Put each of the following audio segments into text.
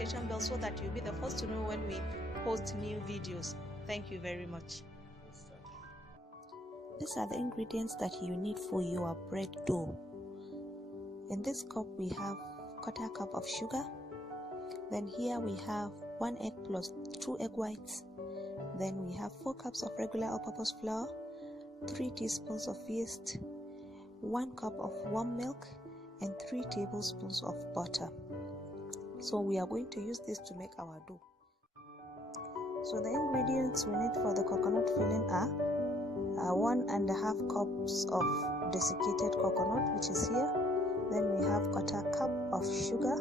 notification bell so that you'll be the first to know when we post new videos. Thank you very much. These are the ingredients that you need for your bread dough. In this cup we have 1/4 cup of sugar. Then here we have 1 egg plus 2 egg whites. Then we have 4 cups of regular all-purpose flour, 3 teaspoons of yeast, 1 cup of warm milk, and 3 tablespoons of butter. So we are going to use this to make our dough. So the ingredients we need for the coconut filling are 1.5 cups of desiccated coconut, which is here. Then we have 1/4 cup of sugar.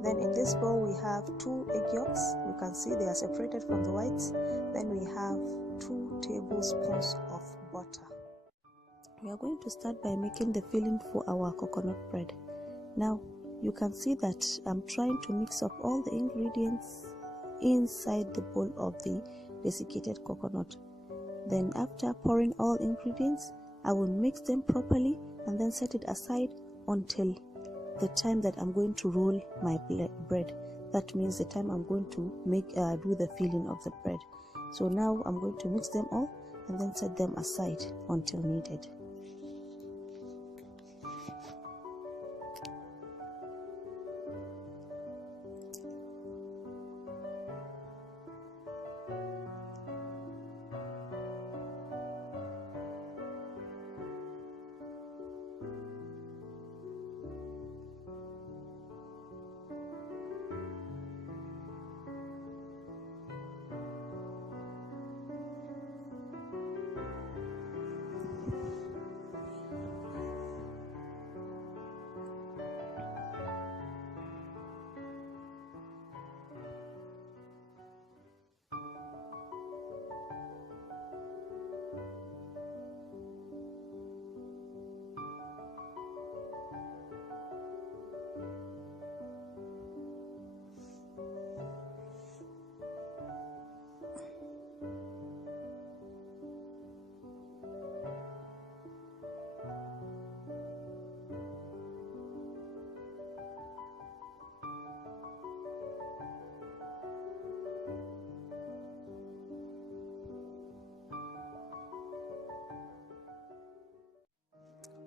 Then in this bowl we have 2 egg yolks. You can see they are separated from the whites. Then we have 2 tablespoons of butter. We are going to start by making the filling for our coconut bread. Now you can see that I'm trying to mix up all the ingredients inside the bowl of the desiccated coconut. Then after pouring all ingredients, I will mix them properly and then set it aside until the time that I'm going to roll my bread. That means the time I'm going to do the filling of the bread. So now I'm going to mix them all and then set them aside until needed.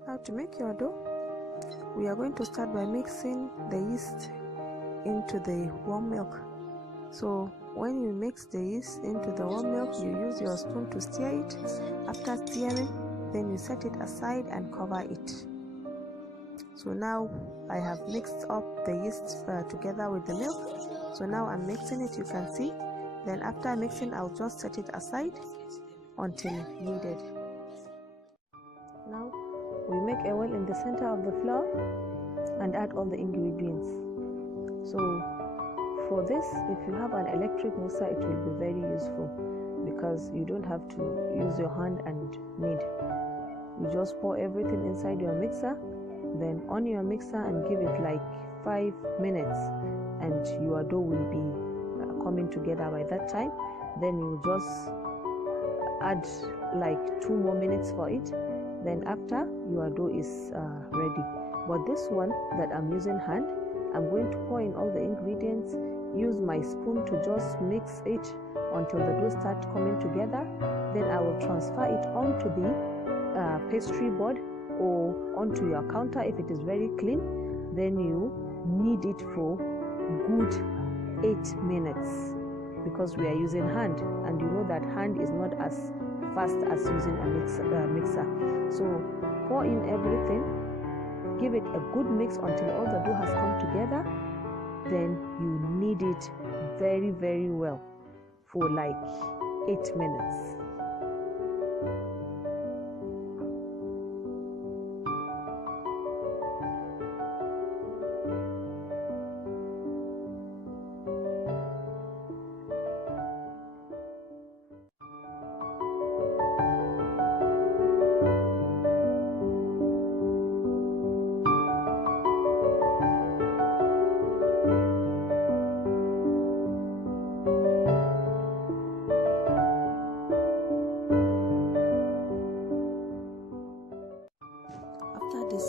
How to make your dough? We are going to start by mixing the yeast into the warm milk. So when you mix the yeast into the warm milk, you use your spoon to stir it. After stirring, then you set it aside and cover it. So now I have mixed up the yeast together with the milk. So now I'm mixing it, you can see. Then after mixing, I'll just set it aside until needed. Now we make a well in the center of the flour and add all the ingredients. So for this, if you have an electric mixer, it will be very useful because you don't have to use your hand and knead. You just pour everything inside your mixer, then on your mixer and give it like 5 minutes, and your dough will be coming together by that time. Then you just add like 2 more minutes for it. Then after, your dough is ready. But this one that I'm using hand, I'm going to pour in all the ingredients, use my spoon to just mix it until the dough starts coming together. Then I will transfer it onto the pastry board or onto your counter if it is very clean. Then you knead it for good 8 minutes because we are using hand, and you know that hand is not as fast as using a mixer. So pour in everything, give it a good mix until all the dough has come together. Then you knead it very, very well for like 8 minutes.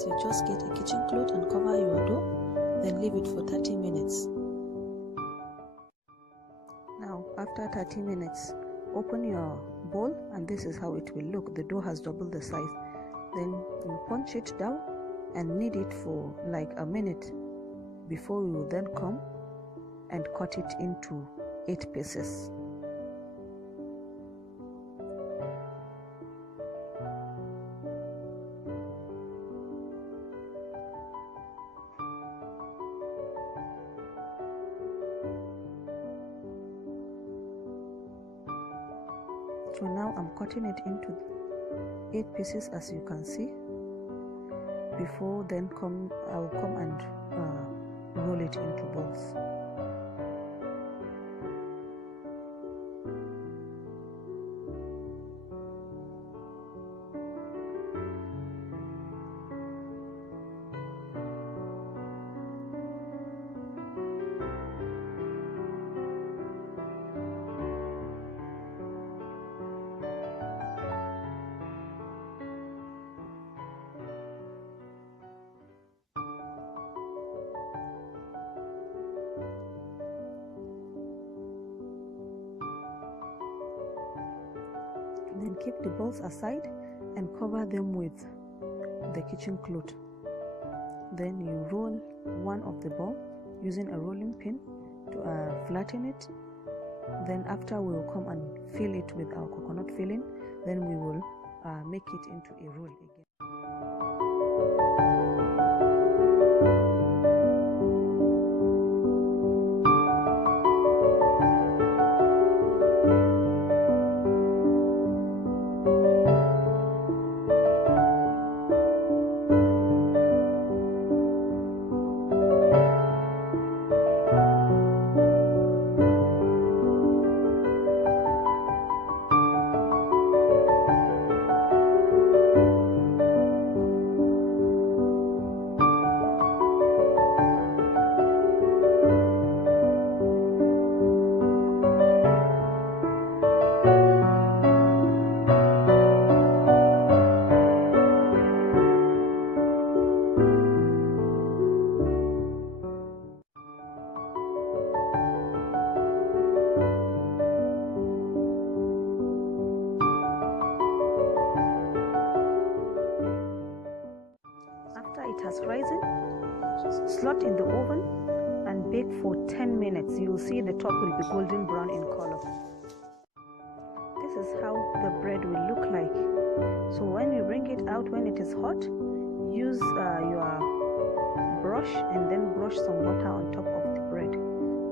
You just get a kitchen cloth and cover your dough, then leave it for 30 minutes. after 30 minutes, open your bowl and this is how it will look. The dough has doubled the size. Then you punch it down and knead it for like a minute before you will then come and cut it into 8 pieces. So now I'm cutting it into 8 pieces, as you can see. Before then I will come and roll it into balls. Then keep the balls aside and cover them with the kitchen cloth. Then you roll one of the ball using a rolling pin to flatten it. Then after we will come and fill it with our coconut filling. Then we will make it into a roll again. It has risen, slot in the oven and bake for 10 minutes. You will see the top will be golden brown in color. This is how the bread will look like. So when you bring it out, when it is hot, use your brush and then brush some butter on top of the bread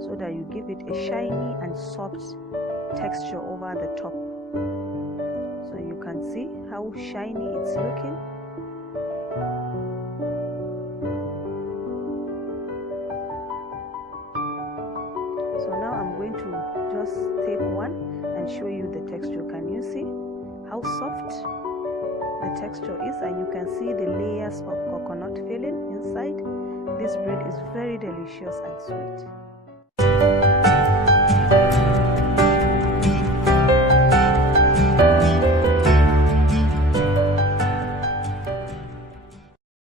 so that you give it a shiny and soft texture over the top. So you can see how shiny it's looking. So now I'm going to just tape one and show you the texture. Can you see how soft the texture is? And you can see the layers of coconut filling inside. This bread is very delicious and sweet.